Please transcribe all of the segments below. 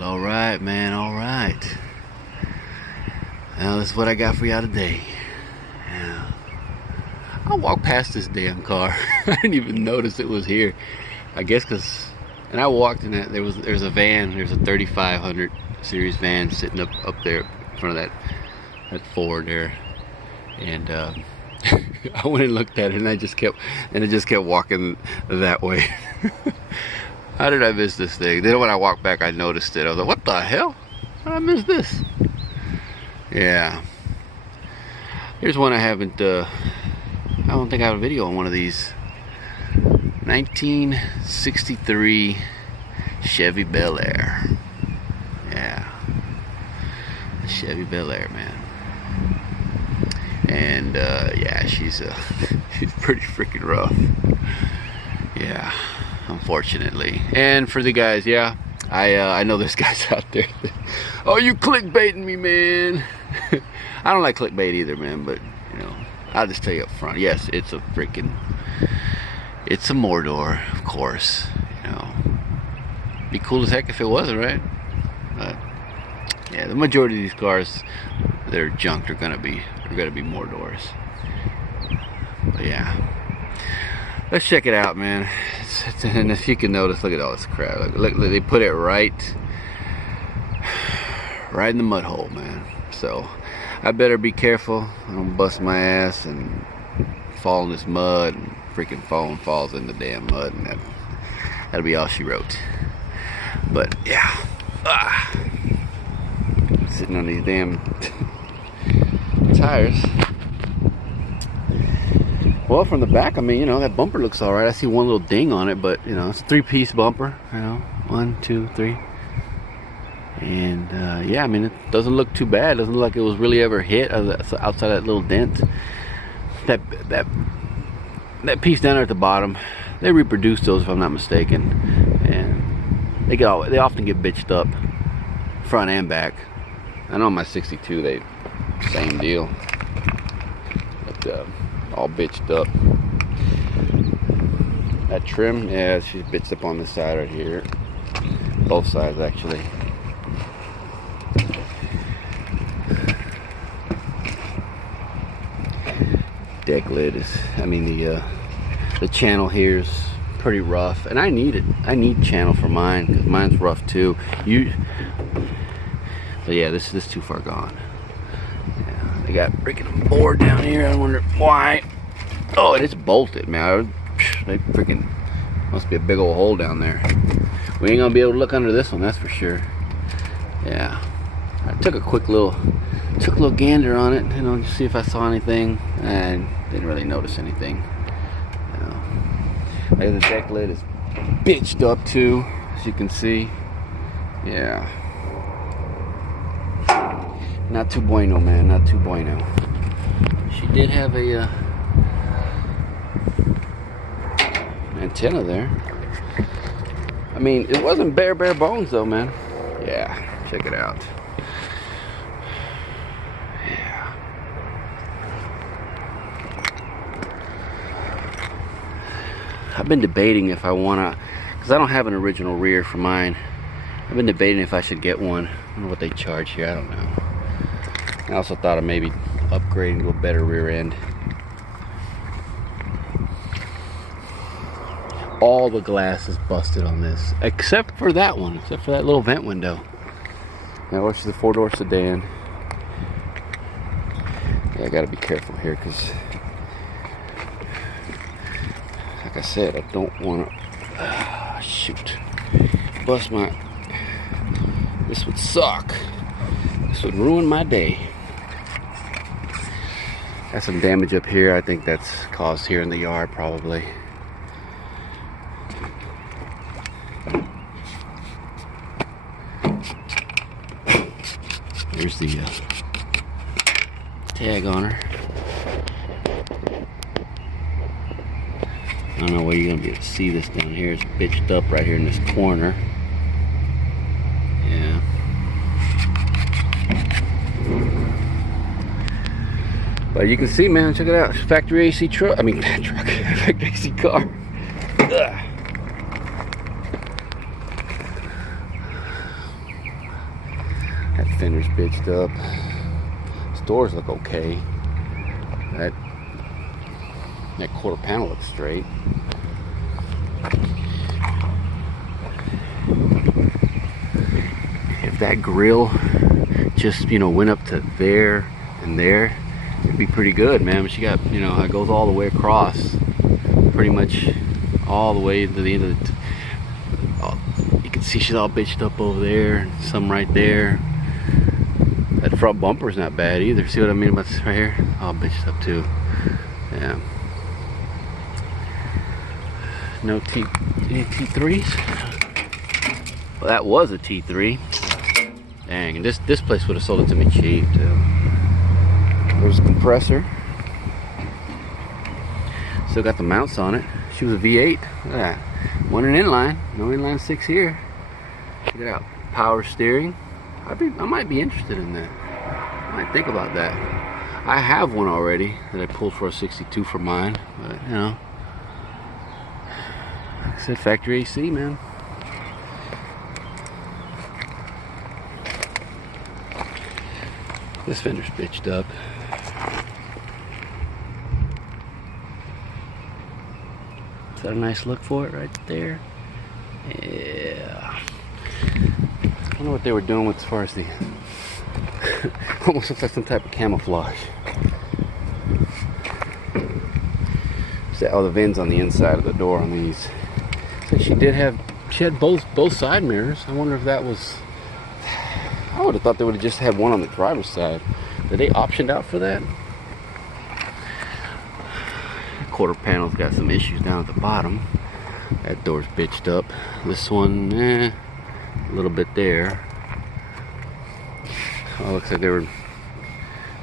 Well, all right, man, all right. Now, this is what I got for y'all today. Yeah. I walked past this damn car. I didn't even notice it was here. I guess because, and I walked in that, there's a van, there's a 3500 series van sitting up there in front of that Ford there. And I went and looked at it, and it just kept walking that way. How did I miss this thing? Then when I walked back, I noticed it. I was like, what the hell? How did I miss this? Yeah. Here's one I haven't, I don't think I have a video on one of these. 1963 Chevy Bel Air. Yeah. Chevy Bel Air, man. And, yeah, she's pretty freaking rough. Yeah. Unfortunately. And for the guys, yeah, I know there's guys out there that, oh, you clickbaiting me, man. I don't like clickbait either, man, but you know, I'll just tell you up front, yes, it's a Mordor, of course. You know, be cool as heck if it wasn't, right? But yeah, the majority of these cars that are junked are gonna be Mordors. But yeah, let's check it out, man. And if you can notice, look at all this crap. Look, they put it right in the mud hole, man. So I better be careful. I don't bust my ass and fall in this mud, and freaking phone falls in the damn mud, and that'll be all she wrote. But yeah, sitting on these damn tires. Well, from the back, I mean, you know, that bumper looks all right. I see one little ding on it, but, you know, it's a three-piece bumper, you know, 1, 2, 3. And, yeah, I mean, it doesn't look too bad. It doesn't look like it was really ever hit outside that little dent. That piece down there at the bottom, they reproduced those, if I'm not mistaken. And they often get bitched up, front and back. I know my 62, same deal. But, all bitched up. That trim, yeah, she's bitched up on this side right here. Both sides, actually. Deck lid is, I mean, the channel here is pretty rough, and I need channel for mine because mine's rough too. But yeah, this is too far gone. They got freaking board down here. I wonder why. Oh, and it's bolted, man. They freaking must be a big old hole down there. We ain't gonna be able to look under this one, that's for sure. Yeah, I took a little gander on it, you know, just see if I saw anything, and didn't really notice anything. You know. Like the deck lid is bitched up too, as you can see. Yeah. Not too bueno, man. Not too bueno. She did have a antenna there. I mean, it wasn't bare bones though, man. Yeah, check it out. Yeah. I've been debating if I wanna, because I don't have an original rear for mine. I've been debating if I should get one. I don't know what they charge here. I don't know. I also thought of maybe upgrading to a better rear end. All the glass is busted on this, except for that one, except for that little vent window. Now, which is a 4-door sedan. Yeah, I gotta be careful here because, like I said, I don't want to. Shoot, bust my. This would suck. This would ruin my day. Got some damage up here. I think that's caused here in the yard, probably. Here's the tag on her. I don't know where you're gonna be able to see this down here. It's bitched up right here in this corner. Yeah. But you can see, man, check it out. Factory AC truck. I mean, truck. Factory AC car. Ugh. fender's bitched up. These doors look okay. That quarter panel looks straight. If that grill just, you know, went up to there and there, it'd be pretty good, man. But she got, you know, it goes all the way across, pretty much all the way to the end of the you can see she's all bitched up over there, and some right there. That front bumper's not bad either. See what I mean about this right here? All bitched up too. Yeah. No any T3s? Well, that was a T3. Dang, and this place would have sold it to me cheap too. There's a compressor. Still got the mounts on it. She was a V8. Look at that. One an inline. No inline 6 here. Check it out. Power steering. I might be interested in that. I might think about that. I have one already that I pulled for a 62 for mine, but you know, like I said, factory AC, man. This fender's bitched up. Is that a nice look for it right there? Yeah. I don't know what they were doing with as far as the almost looks like some type of camouflage. Oh, the VIN's on the inside of the door on these. So she had both side mirrors. I wonder if that was, I would have thought they would have just had one on the driver's side. Did they optioned out for that? Quarter panel's got some issues down at the bottom. That door's bitched up. This one, a little bit there. Oh, looks like they were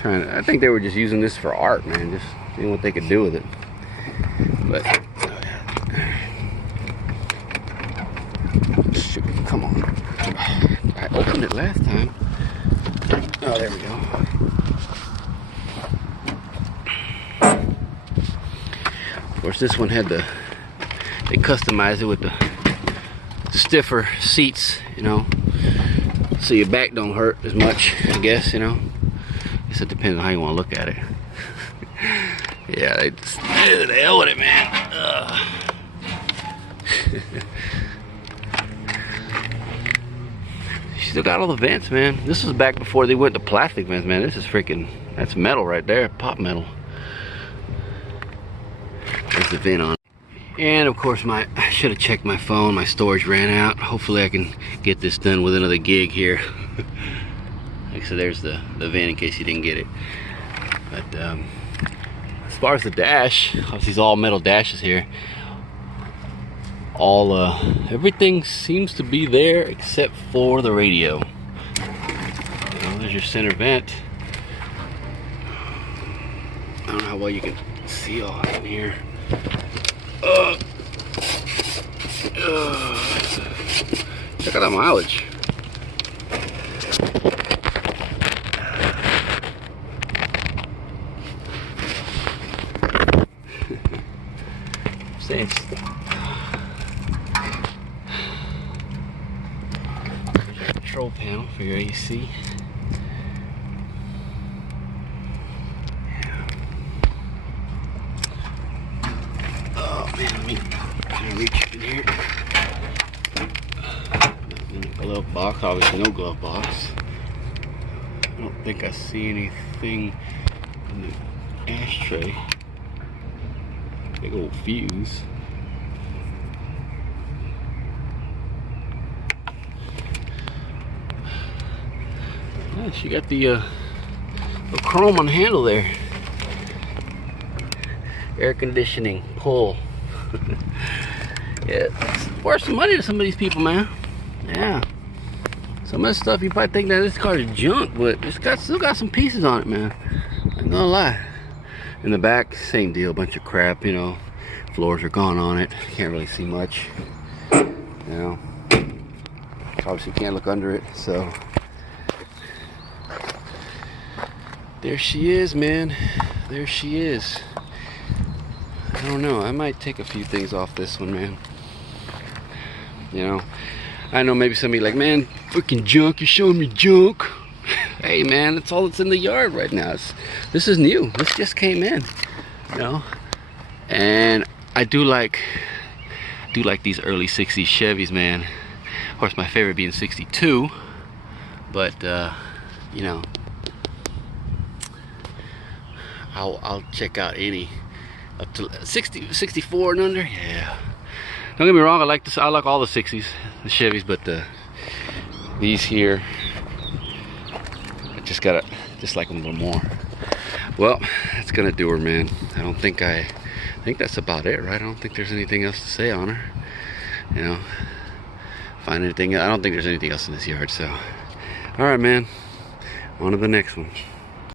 trying to, I think they were just using this for art, man. Just seeing what they could do with it. But shoot, come on. I opened it last time. Oh, there we go. Of course, this one had they customized it with the stiffer seats, you know, so your back don't hurt as much, I guess, you know. I guess it depends on how you want to look at it. Yeah, they did the hell with it, man. She still got all the vents, man. This was back before they went to plastic vents, man. This is freaking, that's metal right there, pop metal. There's the vent on. And of course, I should have checked my phone. My storage ran out. Hopefully I can get this done with another gig here. Like I said, there's the vent in case you didn't get it. But as far as the dash, these all metal dashes here, everything seems to be there except for the radio. Well, there's your center vent. I don't know how well you can see all in here. Check out that mileage. There's your control panel for your AC. Oh man, let me reach in here. In the glove box, obviously no glove box. I don't think I see anything in the ashtray. Big old fuse. Yeah, she got the chrome on the handle there. Air conditioning pull. Yeah, it's worth some money to some of these people, man. Yeah. Some of this stuff you probably think that this car is junk, but it's still got some pieces on it, man. I'm not gonna lie. In the back, same deal, bunch of crap, you know. Floors are gone on it. Can't really see much. You know. Obviously can't look under it, so. There she is, man. There she is. I don't know. I might take a few things off this one, man. You know. I know maybe somebody like, man, freaking junk. You're showing me junk. Hey man, that's all that's in the yard right now. This is new. This just came in, you know. And I do like these early 60s Chevys, man. Of course, my favorite being 62, but you know, I'll check out any up to 60, 64 and under. Yeah. Don't get me wrong, I like all the 60s, the Chevys, but these here, I just like them a little more. Well, that's gonna do her, man. I think that's about it, right? I don't think there's anything else to say on her. You know, find anything? I don't think there's anything else in this yard. So, all right, man. On to the next one.